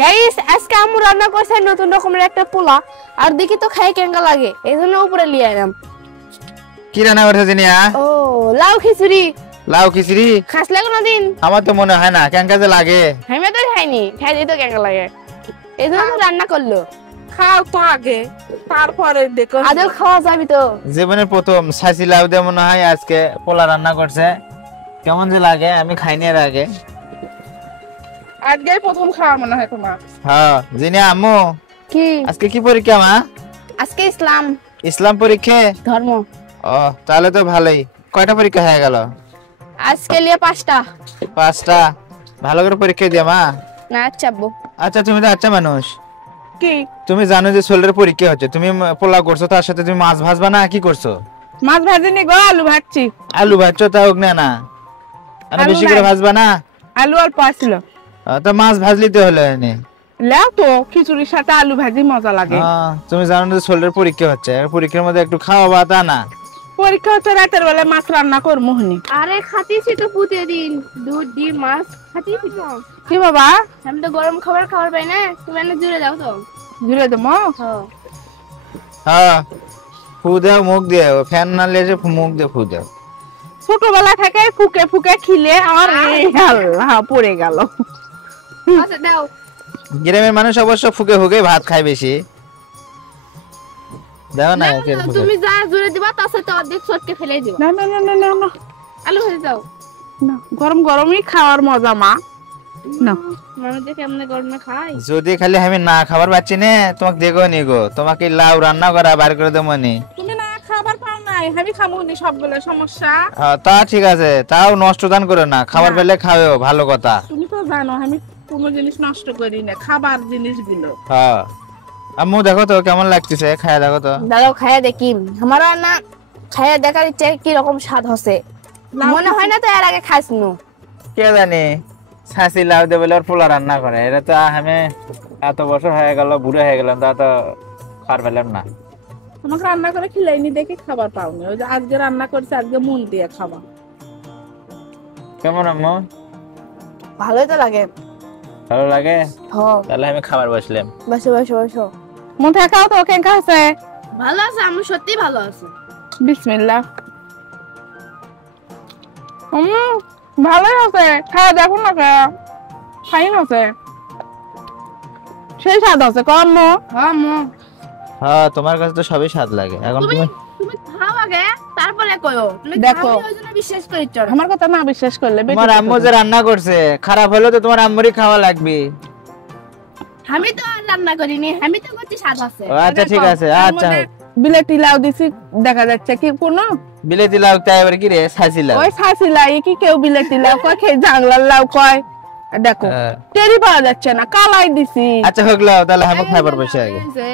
Guys আজকে আমু রান্না করছে নতুন রকমের একটা পোলা আর দেখি তো খাই কেঙ্গা লাগে এইজন্য উপরে নিয়ে আইলাম। কি রান্না করছো জিনিয়া? ও লাউ খিচুড়ি। লাউ খিচুড়ি খাসলে কোনদিন? আমার তো মনে হয় না কেঙ্গা যে লাগে। আমি তো খাইনি, খাইলে তো কেঙ্গা লাগে, এইজন্য তো রান্না করলো। খাও তো আগে, তারপরে দেখো। আদেও খাওয়া যাবি তো? জীবনের প্রথম ছাইছি লাউ দিয়ে মনে হয় আজকে পোলা রান্না করছে। কেমন যে লাগে আমি খাইনি এর আগে। আজকে প্রথম খাওয়া মনে হয় তোমার। হ্যাঁ জিনিয়া আম্মু কি আজকে কি পরীক্ষা মা? আজকে ইসলাম ইসলাম পরীক্ষা? ধর্ম। ও তাহলে তো ভালোই। কয়টা পরীক্ষা হয়ে গেল? আজকে লিয়ে 5টা। 5টা? ভালো করে পরীক্ষা দিয়ে মা। না আচ্ছা আব্বু। আচ্ছা তুমি তো আচ্ছা মানুষ, কি তুমি জানো যে ছোলের পরীক্ষা হচ্ছে, তুমি পোলা করছো তার সাথে তুমি মাছ ভাজবা না কি করছো? মাছ ভাজিনি গো, আলু ভাজছি। আলু ভাজছো তা হোক না না, আর আলু বেশি করে নাই। ভাজবা না? আলু অল্প আছিল। তো মাছ ভাজলি তো হলো এনে। লাও তো খিচুড়ির সাথে আলু ভাজি মজা লাগে। তুমি জানো যে ছোলের পরীক্ষা হচ্ছে, পরীক্ষার মধ্যে একটু খাওয়াবা তা না? পরীক্ষা হচ্ছে রাতের বেলা মাছ রান্না করবো হনি। আরে খাতিছি তো প্রতিদিন দুধ ডিম মাছ খাতিছি তো। কি বাবা? আমি তো গরম খাবার পাই না, তুমি এনে জুড়ে দাও তো। জুড়ে দেবো। হ্যাঁ ফু দেও, মুখ দিয়ে ফ্যান না লেজে মুখ দিয়ে ফু দেও। ছোটবেলা থেকে ফুকে ফুকে খিলে আমার আল্লাহ পড়ে গেল। আচ্ছা দাও। গ্রামের মানুষ অবশ্য ফুকে ফুকে ভাত খায় বেশি। দাও না তুমি যা জুড়ে দিবা তার সাথে অর্ধেক চটকে ফেলে দিবা। না না না না না না আলু ভাজি দাও না, গরম গরমই খাওয়ার মজা মা। না মানুষ যে কেমনে গরমে খায়। যদি খালি আমি না খাবার পাচ্ছি না তোমাকে দেখো নি গো, তোমাকে লাউ রান্না করা বার করে দেবো নি। তুমি না খাবার পাও নাই, আমি খাবো নি সবগুলো সমস্যা। তা ঠিক আছে, তাও নষ্ট দান করে না, খাবার পেলে খাওয়াও ভালো কথা। তুমি তো জানো আমি কোনো জিনিস নষ্ট করি না, খাবার জিনিসগুলো। হ্যাঁ আম্মু দেখো তো কেমন লাগতেছে, খায়া দেখো তো। দাঁড়াও খায়া দেখি, আমার না খায়া দেখার ইচ্ছে কি রকম স্বাদ হচ্ছে। মনে হয় না তো এর আগে খাইছনু। কে জানি ছাঁচি লাউ দিয়ে বলে ওর পোলা রান্না করে, এটা তো আমি এত বছর হয়ে গেল বুড়ো হয়ে গেলাম তা তো পার পেলাম না। আমাকে রান্না করে খিলাইনি দেখে খাবার পাওনি, ওই যে আজকে রান্না করছে আজকে মন দিয়ে খাবা। কেমন আম্মু? ভালোই তো লাগে। ভালো লাগে? হ্যাঁ তাহলে আমি খাবার বসলাম। বসো বসো বসো। মন থেকে খাও তো, কেঙ্কা আছে? ভালো আছে, আমি সত্যি ভালো আছি। বিসমিল্লাহ। ভালোই আছে, খাওয়া দেখো না ফাইন আছে, সেই স্বাদ আছে কম। হ্যাঁ মো হ্যাঁ তোমার কাছে তো সবই স্বাদ লাগে। এখন তুমি তুমি তুমি খাও আগে তারপরে কইও। তুমি দেখো। খাও ওইজন্য বিশ্বাস করি চল। আমার কথা না বিশ্বাস করলে তোমার আম্মু যে রান্না করছে খারাপ হলো তো তোমার আম্মুরই খাওয়া লাগবে। আমি তো আর রান্না করিনি, আমি তো করছি স্বাদ আছে। আচ্ছা ঠিক আছে, আচ্ছা বিলেতি লাউ দিছি দেখা যাচ্ছে কি কোন বিলেতি লাউ তাই এবার কি রে ছাঁচি লাউ? ওই ছাঁচি লাই কি কেউ বিলেতি লাউ কয়, খেয়ে জাংলার লাউ কয়। দেখো টেরি পাওয়া যাচ্ছে না, কালাই দিছি। আচ্ছা হোক লাউ তাহলে আমি খাবার বসে আগে। এই যে